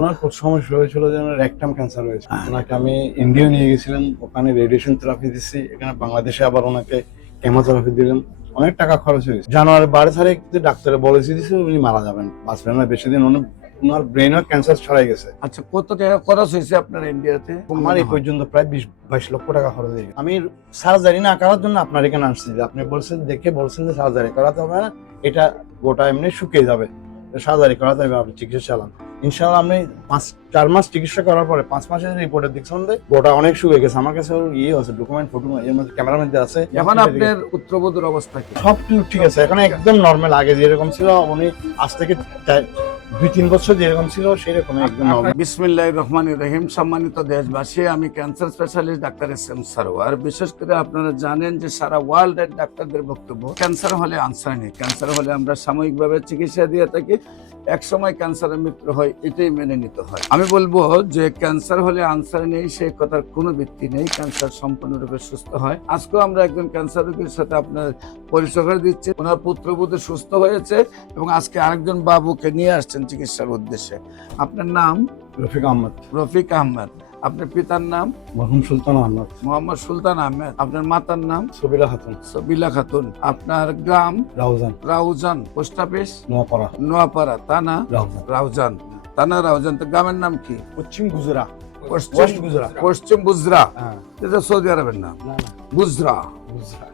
ওনার সমস্যা হয়েছিল যে রেকটাম ক্যান্সার হয়েছে। ওনাকে আমি ইন্ডিয়া নিয়ে গেছিলাম, ওখানে রেডিয়েশন থেরাপি দিচ্ছি। এখানে বাংলাদেশে আবার ওনাকে কেমোথেরাপি দিলাম। অনেক টাকা খরচ হয়েছে। জানুয়ারি 12 তারিখ ডাক্তারে বলেছে দিচ্ছে উনি মারা যাবেন, বাঁচবেন না বেশি দিন। ওনার ব্রেনের ক্যান্সার ছড়াই গেছে। আচ্ছা, কত টাকা খরচ হয়েছে আপনার ইন্ডিয়াতে? আমার এই পর্যন্ত প্রায় 20-22 লক্ষ টাকা খরচ হয়ে গেছে। আমি সার্জারি না করার জন্য আপনার এখানে আসছি। আপনি বলছেন বলছেন যে সার্জারি করাতে হবে না, এটা গোটা এমনি শুকিয়ে যাবে, সার্জারি করাতে হবে, আপনি চিকিৎসা চালান। ইনশাআল্লাহ আমি 4 মাস চিকিৎসা করার পরে 5 মাসের রিপোর্টের দেখছেন গোটা অনেক শুকিয়ে গেছে। আমার কাছে আছে ডকুমেন্ট, ফটো এর মধ্যে ক্যামেরার মধ্যে আছে। এখন আপনার পুত্রবধূর অবস্থা কি? সব ঠিক আছে, এখন একদম নরমাল। আগে যেরকম ছিল উনি আজ থেকে 2-3 বছর যেরকম ছিল সেরকম একদম নরমাল। বিসমিল্লাহির রহমানির রহিম। সম্মানিত দেশবাসী, আমি cancer specialist doctor SM. Sarwar. বিশেষ করে আপনারা জানেন যে সারা ওয়ার্ল্ডের ডাক্তারদের বক্তব্য ক্যান্সার হলে আনসার নেই। ক্যান্সার হলে আমরা সাময়িকভাবে চিকিৎসা দিয়ে থাকি, এক সময় ক্যান্সারের মৃত্যু হয়, এটাই মেনে নিতে হয়। আমি বলবো যে ক্যান্সার হলে আনসার নেই সেই কথার কোনো ভিত্তি নেই। ক্যান্সার সম্পূর্ণরূপে সুস্থ হয়। আজকেও আমরা একজন ক্যান্সার রোগীর সাথে আপনার পরিচয় করে দিচ্ছি। ওনার পুত্রবধূ সুস্থ হয়েছে এবং আজকে আরেকজন বাবুকে নিয়ে আসছেন চিকিৎসার উদ্দেশ্যে। আপনার নাম? রফিক আহমদ। রফিক আহমদ। আপনার পিতার নাম? মরহুম সুলতান আহমদ। মোহাম্মদ সুলতান আহমেদ। আপনার মাতার নাম? সবিলা খাতুন। সবিলা খাতুন। আপনার গ্রাম? রাউজান। রাউজান। Post office? নোয়াপাড়া। নোয়াপাড়া। থানা? রাউজান। রাউজান। থানা রাউজান। তো গ্রামের নাম কি? পশ্চিম গুজরা। পশ্চিম বুজরা। হ্যাঁ। এটা সৌদি আরবের নাম। না না, বুজরা। গুজরা।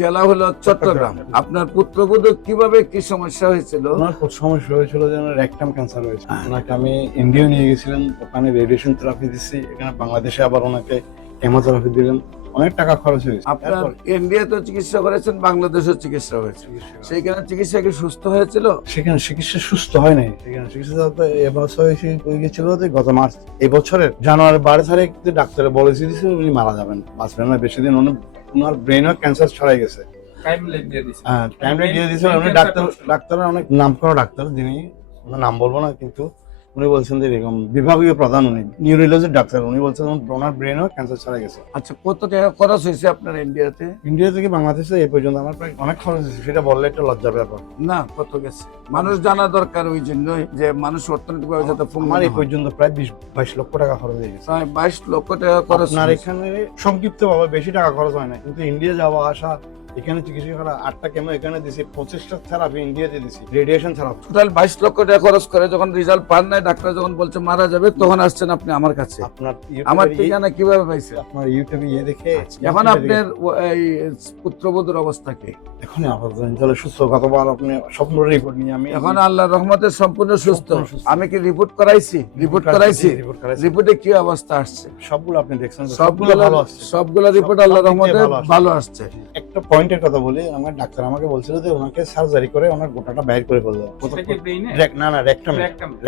জেলা হলো চট্টগ্রাম। আপনার পুত্রবধূ কিভাবে কি সমস্যা হয়েছিল? ওনার সমস্যা হয়েছিল যে রেকটাম ক্যান্সার হয়েছে। ওনাকে আমি ইন্ডিয়া নিয়ে গেছিলাম, ওখানে রেডিয়েশন থেরাপি দিচ্ছি। এখানে বাংলাদেশে আবার ওনাকে কেমোথেরাপি দিলাম। অনেক টাকা খরচ হয়েছে। আপনার ইন্ডিয়াতে চিকিৎসা করেছেন, বাংলাদেশেও চিকিৎসা হয়েছে। সেইখানে চিকিৎসা কি সুস্থ হয়েছিল? সেখানে চিকিৎসা সুস্থ হয় নাই। সেখানে চিকিৎসা এবছর হয়ে গেছিল গত মার্চ, এই বছরের জানুয়ারি 12 তারিখ ডাক্তারে বলেছে দিচ্ছে উনি মারা যাবেন, বাঁচবেন না বেশি দিন। ওনার ব্রেনের ক্যান্সার ছড়াই গেছে। টাইমলাইন দিয়ে দিছে। হ্যাঁ, টাইমলাইন দিয়ে দিয়েছিল। উনি ডাক্তার অনেক নাম করা ডাক্তার, যিনি নাম বলবো না, কিন্তু উনি বলছেন যে এরকম বিভাগীয় প্রধান, উনি নিউরোলজির ডাক্তার। উনি বলছেন ওনার ব্রেনও ক্যান্সার ছড়াই গেছে। আচ্ছা, কত টাকা খরচ হয়েছে আপনার ইন্ডিয়াতে? ইন্ডিয়া থেকে বাংলাদেশে এই পর্যন্ত আমার প্রায় অনেক খরচ হয়েছে। সেটা বললে একটা লজ্জার ব্যাপার। না, কত গেছে মানুষ জানা দরকার, ওই জন্যই যে মানুষ অর্থনৈতিকভাবে যাতে আমার এই পর্যন্ত প্রায় 20-22 লক্ষ টাকা খরচ হয়ে গেছে। প্রায় 22 লক্ষ টাকা খরচ। আপনার এখানে সংক্ষিপ্ত ভাবে বেশি টাকা খরচ হয় না, কিন্তু ইন্ডিয়া যাওয়া আসা, এখানে চিকিৎসা করা, 8টা কেমো এখানে দিছি, 25টা থেরাপি ইন্ডিয়াতে দিছি, রেডিয়েশন থেরাপি। টোটাল 22 লক্ষ টাকা খরচ করে যখন রেজাল্ট পান নাই, ডাক্তার যখন বলছে মারা যাবে, তখন আসছেন আপনি আমার কাছে। আপনার আমার ঠিকানা কিভাবে পাইছে? আপনার ইউটিউবে দেখে। এখন আপনার এই পুত্রবধূর অবস্থা কি? এখন আপাতত ইনশাআল্লাহ সুস্থ। গতবার আপনি স্বপ্ন রিপোর্ট নিয়ে আমি এখন আল্লাহর রহমতে সম্পূর্ণ সুস্থ। সম্পূর্ণ সুস্থ। আমি কি রিপোর্ট করাইছি? রিপোর্ট করাইছি। রিপোর্টে কি অবস্থা আসছে? সবগুলো আপনি দেখছেন, সবগুলো রিপোর্ট আল্লাহর রহমতে ভালো আসছে। একটা পয়েন্টের কথা বলি, আমার ডাক্তার আমাকে বলছিল যে ওনাকে সার্জারি করে ওনার গোটাটা বাইর করে ফেলতে হবে। সেটা কি ব্রেইনে? না না,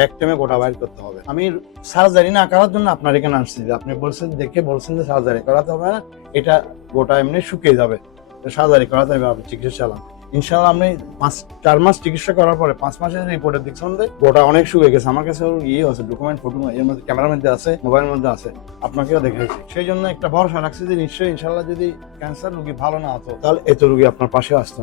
রেকটামে গোটা বাইর করতে হবে। আমি সার্জারি না করার জন্য আপনার এখানে আসছি। আপনি বলছেন যে সার্জারি করাতে হবে না, এটা গোটা এমনি শুকিয়ে যাবে, সার্জারি করাতে হবে, আপনি চিকিৎসা চালান। ইনশাআল্লাহ আমি 4 মাস চিকিৎসা করার পরে 5 মাসের রিপোর্টের দেখছেন গোটা অনেক শুকিয়ে গেছে। আমার কাছে আছে ডকুমেন্ট, ফটো এর মধ্যে ক্যামেরার মধ্যে আছে, মোবাইলের মধ্যে আছে, আপনাকেও দেখাইছি। সেই জন্য একটা ভরসা রাখছি যে নিশ্চয়ই ইনশাআল্লাহ যদি ক্যান্সার রোগী ভালো না হতো তাহলে এত রোগী আপনার পাশে আসতো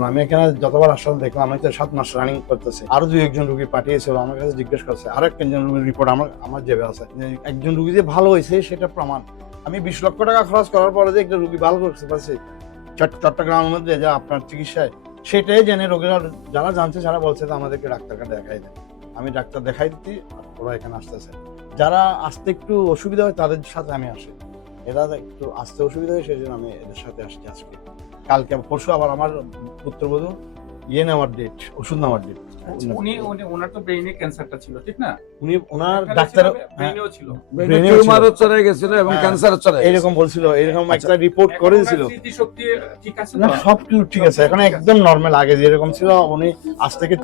না। আমি এখানে যতবার আসলাম দেখলাম, আমি তো 7 মাস রানিং করতেছি। আরো 2-1 রোগী পাঠিয়েছিল, আমার কাছে জিজ্ঞেস করছে, আরো একজন রোগীর রিপোর্ট আমার জেবে আছে। একজন রোগী যে ভালো হয়েছে সেটা প্রমাণ। আমি 20 লক্ষ টাকা খরচ করার পরে যে একটা রোগী ভালো করতে পারছি চট্টগ্রামের মধ্যে যা আপনার চিকিৎসায়, সেটাই জেনে রোগীরা যারা জানছে যারা বলছে যে আমাদেরকে ডাক্তারকে দেখাই দেয়। আমি ডাক্তার দেখাই দিচ্ছি, ওরা এখানে আসতেছে। যারা আসতে একটু অসুবিধা হয় তাদের সাথে আমি আসি, এরা একটু আসতে অসুবিধা হয় সেই জন্য আমি এদের সাথে আসছি। আজকে কালকে পরশু আবার আমার পুত্রবধূ নেওয়ার ডেট, ওষুধ নেওয়ার ডেট। ওনার তো ব্রেইনে ক্যান্সারটা ছিল, ঠিক না? উনি ওনার ডাক্তার ব্রেইনেও ছিল। টিউমারও চলে গেছিল এবং ক্যান্সারও চলে গেছে। এরকম বলছিল, এরকম একটা রিপোর্ট করে দিয়েছিল। স্মৃতিশক্তি ঠিক আছে না, তো? সব কিছু ঠিক আছে, এখন একদম নরমাল। আগে যেরকম ছিল উনি আজ থেকে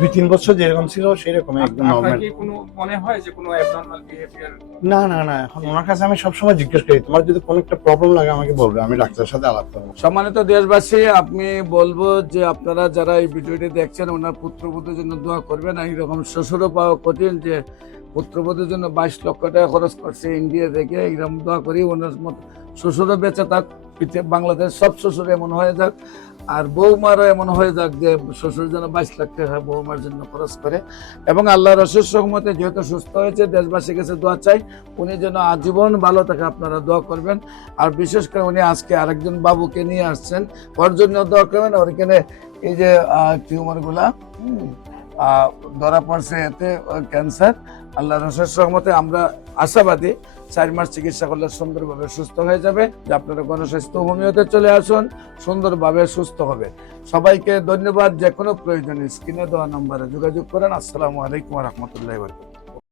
2-3 বছর যেরকম ছিল সেরকম একদম আপনার নরমাল। কি কোনো মনে হয় যে কোনো অ্যাবনরমাল বিহেভিয়ার? না না না, এখন ওনার কাছে আমি সবসময় জিজ্ঞেস করি, তোমার যদি কোনো একটা প্রবলেম লাগে আমাকে বলবে, আমি ডাক্তারের সাথে আলাপ করবো। সম্মানিত দেশবাসী, আমি বলবো যে আপনারা যারা এই ভিডিওটি দেখছেন, ওনার পুত্রবধূর জন্য দোয়া করবেন। এইরকম শ্বশুরও পাওয়া কঠিন যে পুত্রবধূর জন্য 22 লক্ষ টাকা খরচ করছে ইন্ডিয়া থেকে। এইরকম দোয়া করি ওনার মতো শ্বশুরও বেঁচে থাক, বাংলাদেশ সব শ্বশুর এমন হয়ে যাক, আর বৌমারও এমন হয়ে যাক যে শ্বশুর যেন 22 লাখ টাকা বৌমার জন্য খরচ করে। এবং আল্লাহর অশেষ রহমতে যেহেতু সুস্থ হয়েছে, দেশবাসীর কাছে দোয়া চাই উনি যেন আজীবন ভালো থাকে, আপনারা দোয়া করবেন। আর বিশেষ করে উনি আজকে আরেকজন বাবুকে নিয়ে আসছেন, ওর জন্য দোয়া করবেন। ওর এখানে এই যে টিউমার গুলা ধরা পড়ছে, এতে ক্যান্সার। আল্লাহর অশেষ রহমতে আমরা আশাবাদী 4 মাস চিকিৎসা করলে সুন্দরভাবে সুস্থ হয়ে যাবে। যে আপনারা গণস্বাস্থ্য হোমিওতে চলে আসুন, সুন্দরভাবে সুস্থ হবে। সবাইকে ধন্যবাদ। যে কোনো প্রয়োজনে স্ক্রিনে দেওয়া নম্বরে যোগাযোগ করেন। আসসালামু আলাইকুম ওয়া রাহমাতুল্লাহি ওয়া বারাকাতুহু।